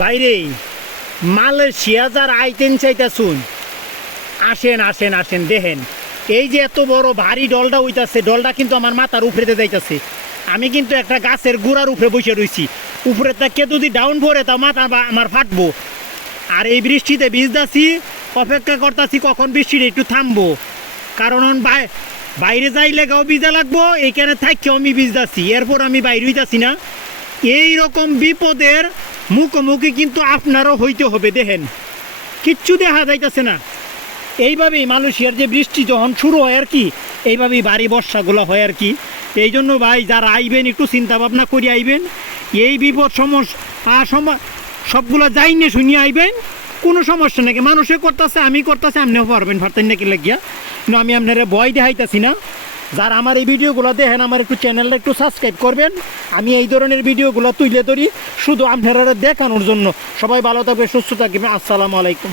বাইরে মালয়েশিয়া যার আইতেন চাইতা শুন, আসেন আসেন আসেন দেখেন, এই যে এত বড় ভারী ডলটা হইতাছে, ডলটা কিন্তু আমার মাথার উপরেতে যাইতাছে। আমি কিন্তু একটা গাছের গোড়ার উপরে বসে রয়েছি, উপরে কে যদি ডাউন পড়ে তা মাথা আমার ফাটবো। আর এই বৃষ্টিতে ভিজতাছি, অপেক্ষা করতেছি কখন বৃষ্টিটা একটু থামবো, কারণ বাইরে যাইলে গাও ভিজা লাগবো, এইখানে থাকেও আমি ভিজতাছি, এরপর আমি বাইরে হইতাছি না। এই রকম বিপদের মুখোমুখি কিন্তু আপনারও হইতে হবে। দেখেন কিচ্ছু দেখা যাইতেছে না। এইভাবেই মালয়েশিয়ার যে বৃষ্টি যখন শুরু হয় আর কি, এইভাবেই ভারী বর্ষাগুলো হয় আর কি। এই জন্য ভাই যারা আইবেন একটু চিন্তা ভাবনা করে আইবেন, এই বিপদ সবগুলো যাই নিয়ে শুনিয়ে আইবেন, কোনো সমস্যা নাকি। মানুষে করতেছে, আমি করতেছে, আপনিও পারবেন, পারতেন নাকি লাগিয়া। কিন্তু আমি আপনারা ভয় দেখাইতেছি না। যারা আমার এই ভিডিওগুলো দেখেন, আমার একটু চ্যানেলটা একটু সাবস্ক্রাইব করবেন। আমি এই ধরনের ভিডিওগুলো তুলে ধরি শুধু আপনারা দেখানোর জন্য। সবাই ভালো থাকবে, সুস্থ থাকবে। আসসালামু আলাইকুম।